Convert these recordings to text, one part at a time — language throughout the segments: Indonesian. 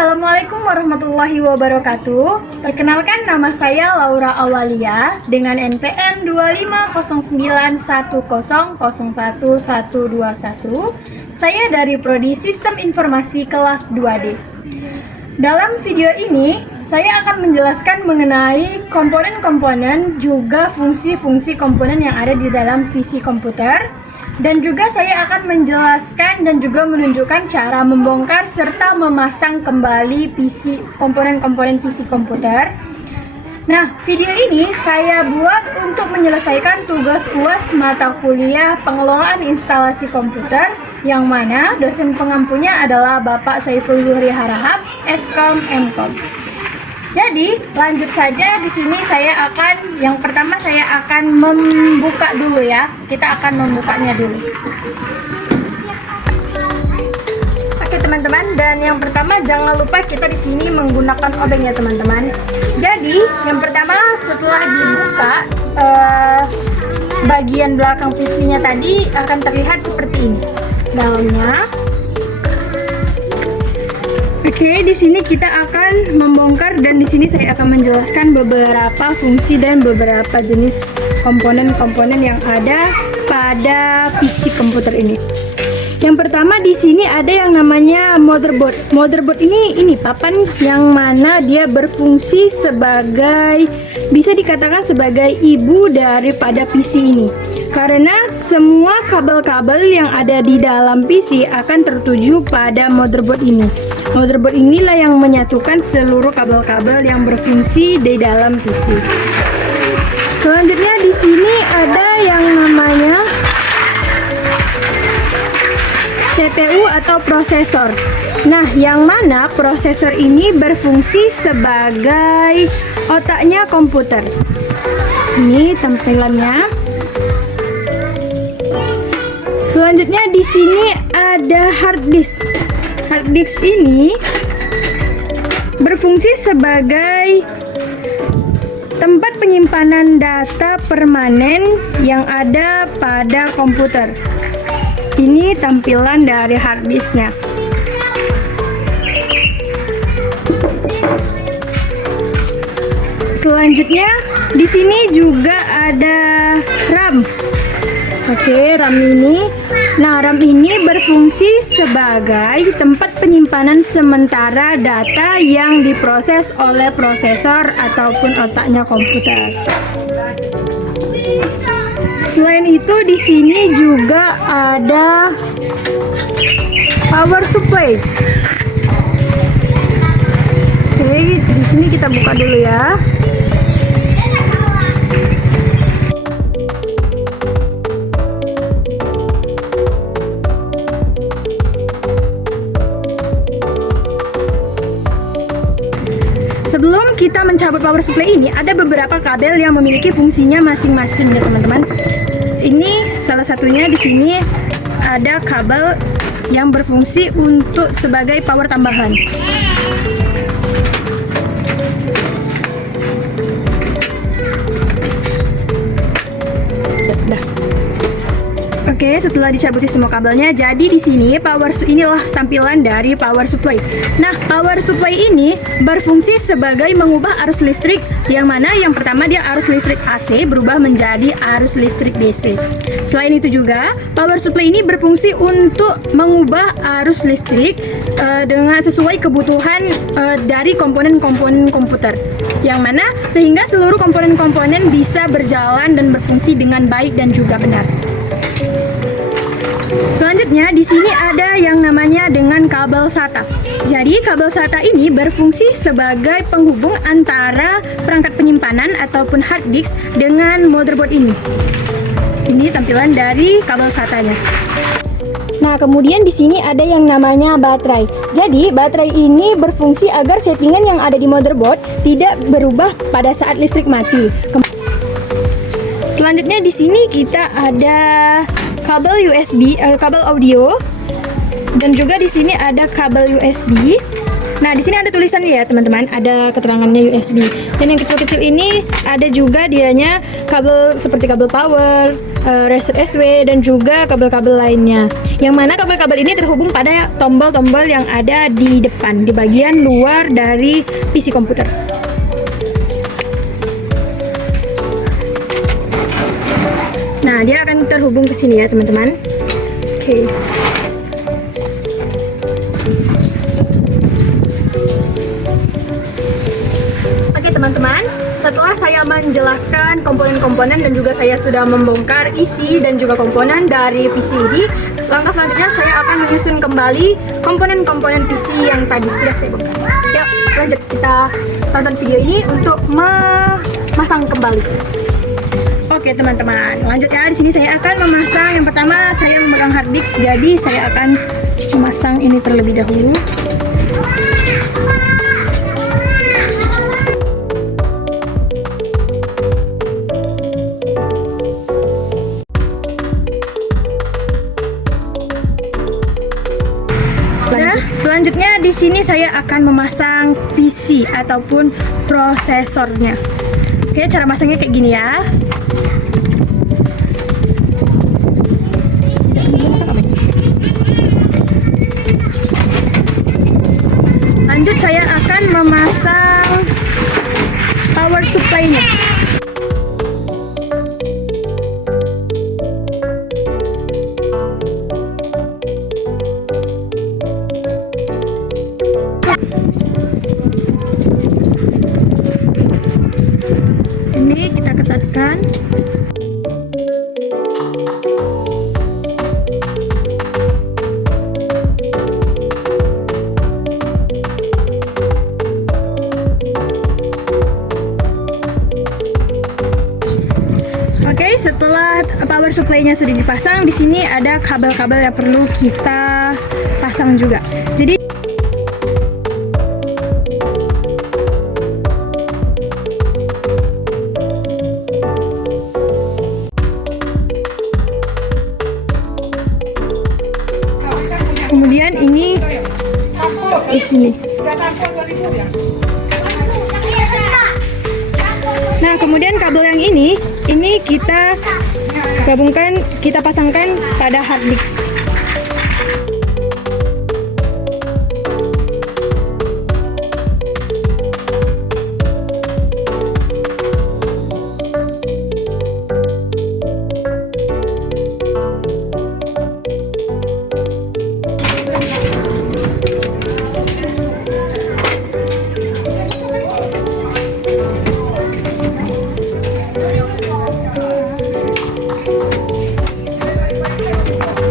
Assalamualaikum warahmatullahi wabarakatuh. Perkenalkan, nama saya Laura Awalia dengan NPM 25091001121. Saya dari Prodi Sistem Informasi kelas 2D. Dalam video ini, saya akan menjelaskan mengenai komponen-komponen juga fungsi-fungsi komponen yang ada di dalam PC komputer. Dan juga saya akan menjelaskan dan juga menunjukkan cara membongkar serta memasang kembali komponen-komponen PC komputer. Nah, video ini saya buat untuk menyelesaikan tugas UAS mata kuliah pengelolaan instalasi komputer, yang mana dosen pengampunya adalah Bapak Saiful Zuhri Harahap, Eskom Mkom. Jadi, lanjut saja. Di sini yang pertama saya akan membuka dulu ya. Kita akan membukanya dulu. Oke teman-teman, dan yang pertama jangan lupa kita di sini menggunakan obeng ya teman-teman. Jadi, yang pertama setelah dibuka bagian belakang PC-nya tadi akan terlihat seperti ini. Dalamnya. Oke, di sini kita akan membongkar dan di sini saya akan menjelaskan beberapa fungsi dan beberapa jenis komponen-komponen yang ada pada PC komputer ini. Yang pertama di sini ada yang namanya motherboard. Motherboard ini papan yang mana dia berfungsi bisa dikatakan sebagai ibu daripada PC ini. Karena semua kabel-kabel yang ada di dalam PC akan tertuju pada motherboard ini. Motherboard inilah yang menyatukan seluruh kabel-kabel yang berfungsi di dalam PC. Selanjutnya di sini ada yang namanya CPU atau prosesor. Nah, yang mana prosesor ini berfungsi sebagai otaknya komputer. Ini tampilannya. Selanjutnya di sini ada hard disk. Hard disk ini berfungsi sebagai tempat penyimpanan data permanen yang ada pada komputer. Ini tampilan dari hard disknya. Selanjutnya di sini juga ada RAM. Oke, RAM ini. Nah, RAM ini berfungsi sebagai tempat penyimpanan sementara data yang diproses oleh prosesor ataupun otaknya komputer. Selain itu, di sini juga ada power supply. Oke, di sini kita buka dulu ya. Sebelum kita mencabut power supply ini, ada beberapa kabel yang memiliki fungsinya masing-masing ya teman-teman. Ini salah satunya. Di sini ada kabel yang berfungsi untuk sebagai power tambahan. Oke, setelah dicabuti semua kabelnya, jadi di sini inilah tampilan dari power supply. Nah, power supply ini berfungsi sebagai mengubah arus listrik, yang mana yang pertama dia arus listrik AC berubah menjadi arus listrik DC. Selain itu juga, power supply ini berfungsi untuk mengubah arus listrik dengan sesuai kebutuhan dari komponen-komponen komputer, yang mana sehingga seluruh komponen-komponen bisa berjalan dan berfungsi dengan baik dan juga benar. Selanjutnya di sini ada yang namanya dengan kabel SATA. Jadi kabel SATA ini berfungsi sebagai penghubung antara perangkat penyimpanan ataupun hard disk dengan motherboard ini. Ini tampilan dari kabel SATA-nya. Nah, kemudian di sini ada yang namanya baterai. Jadi baterai ini berfungsi agar settingan yang ada di motherboard tidak berubah pada saat listrik mati. Selanjutnya di sini kita ada kabel USB, kabel audio, dan juga di sini ada kabel USB. Nah, di sini ada tulisannya ya teman-teman, ada keterangannya USB. Dan yang kecil-kecil ini ada juga dianya kabel seperti kabel power, reset SW, dan juga kabel-kabel lainnya. Yang mana kabel-kabel ini terhubung pada tombol-tombol yang ada di depan, di bagian luar dari PC komputer. Nah, dia akan terhubung ke sini ya, teman-teman. Oke. Oke, teman-teman. Setelah saya menjelaskan komponen-komponen dan juga saya sudah membongkar isi dan juga komponen dari PC ini, langkah selanjutnya saya akan menyusun kembali komponen-komponen PC yang tadi sudah saya bongkar. Yuk, lanjut kita tonton video ini untuk memasang kembali. Oke, teman-teman, lanjutnya di sini saya akan memasang. Yang pertama saya memegang hard disk, jadi saya akan memasang ini terlebih dahulu. Selanjutnya di sini saya akan memasang PC ataupun prosesornya. Oke, cara masangnya kayak gini ya. Lanjut saya akan memasang power supply-nya. Ini kita ketatkan. Oke, setelah power supply-nya sudah dipasang, di sini ada kabel-kabel yang perlu kita pasang juga. Jadi kemudian ini di sini. Nah, kemudian kabel yang ini kita gabungkan, kita pasangkan pada hard disk.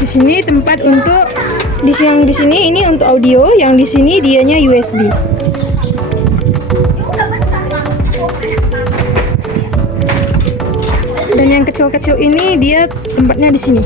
Di sini tempat untuk yang di sini ini untuk audio, yang di sini dianya USB. Dan yang kecil-kecil ini dia tempatnya di sini.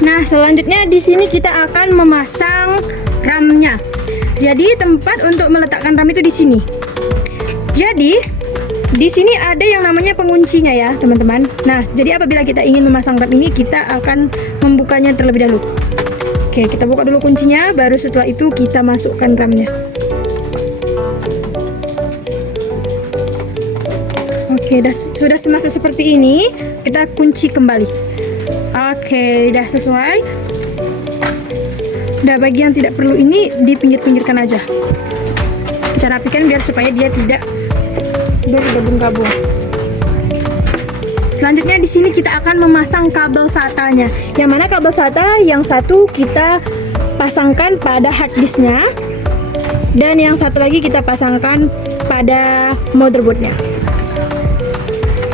Nah, selanjutnya di sini kita akan memasang RAM-nya. Jadi tempat untuk meletakkan RAM itu di sini. Jadi di sini ada yang namanya penguncinya ya, teman-teman. Nah, jadi apabila kita ingin memasang RAM ini, kita akan membukanya terlebih dahulu. Oke, kita buka dulu kuncinya, baru setelah itu kita masukkan RAM-nya. Oke, sudah masuk seperti ini, kita kunci kembali. Oke, udah sesuai. Udah, bagian tidak perlu ini dipinggir-pinggirkan aja. Kita rapikan biar supaya dia tidak bergabung-gabung. Selanjutnya di sini kita akan memasang kabel SATA-nya. Yang mana kabel SATA yang satu kita pasangkan pada hard disk-nya, dan yang satu lagi kita pasangkan pada motherboard-nya.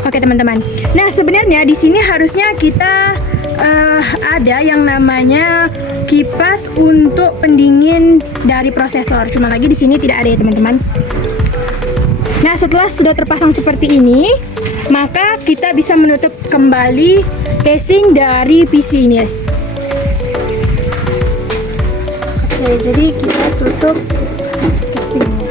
Oke, teman-teman. Nah, sebenarnya di sini harusnya kita ada yang namanya kipas untuk pendingin dari prosesor. Cuma lagi di sini tidak ada ya, teman-teman. Nah, setelah sudah terpasang seperti ini, maka kita bisa menutup kembali casing dari PC ini. Oke, jadi kita tutup casingnya.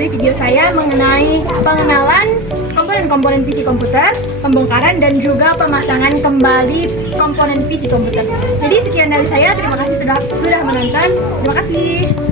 dari video saya mengenai pengenalan komponen-komponen PC komputer, pembongkaran dan juga pemasangan kembali komponen PC komputer. Jadi sekian dari saya, terima kasih sudah menonton. Terima kasih.